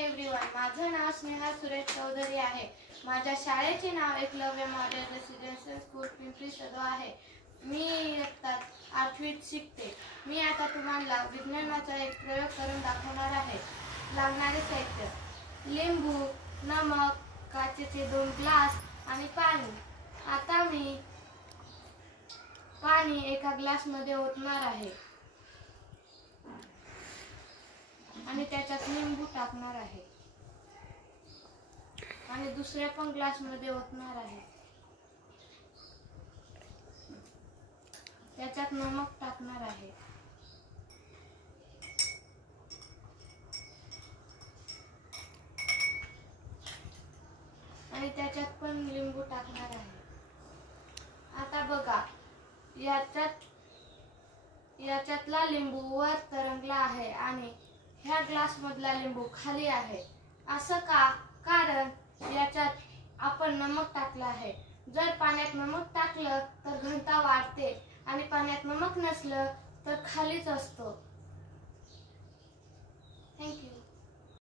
Everyone, माझं नाव स्नेहा सुरेश चौधरी आहे। माझ्या शाळेचे नाव Eklavya model residential school Pimpri Sadoh आहे। मी इयत्ता 8वीत शिकते। मी आता तुम्हाला विज्ञानाचा एक प्रयोग करून दाखवणार आहे। लागणारे साहित्य: लिंबू, नमक, काचेचे 2 ग्लास आणि पाणी। आता मी पाणी एका ग्लास मध्ये ओतणार आहे आणि त्याच्यात लिंबू टाकणार आहे आणि दुसऱ्या पण ग्लास मध्ये ओतणार आहे। त्याच्यात नमक टाकणार आहे आणि त्याच्यात पण लिंबू टाकणार आहे। आता बघा, याच्यातला लिंबू वर तरंगला आहे आणि ह्या ग्लास मधला लिंबू खाली आहे। असं का? कारण याच्यात आपण नमक टाकलं आहे। जर पाण्यात नमक टाकलं तर घनता वाढते आणि पाण्यात नमक नसलं तर खालीच असतो। Thank you.